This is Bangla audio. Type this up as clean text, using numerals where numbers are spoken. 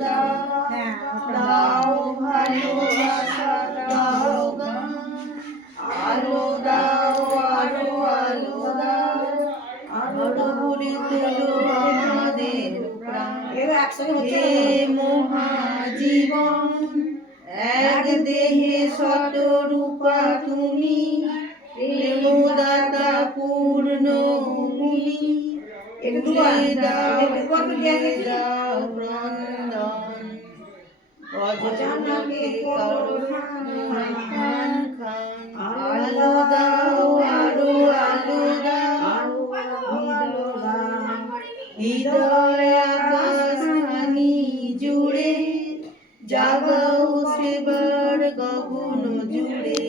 দাও ভালোবাসা দাও গান, আলো দাও আলো আলো দাও, আলো ভরে তোলো আমাদের প্রাণ। হে মহাজীবন এক দেহে শত রূপা তুমি, প্রেমদাতা পূর্ণ মুনি, দাও বন্দন, অজানকে খান খান, আলো দাও আলো আলো দাও, হৃদয় আকাশখানি জুড়ে জাগাও সেবার গগন জুড়ে।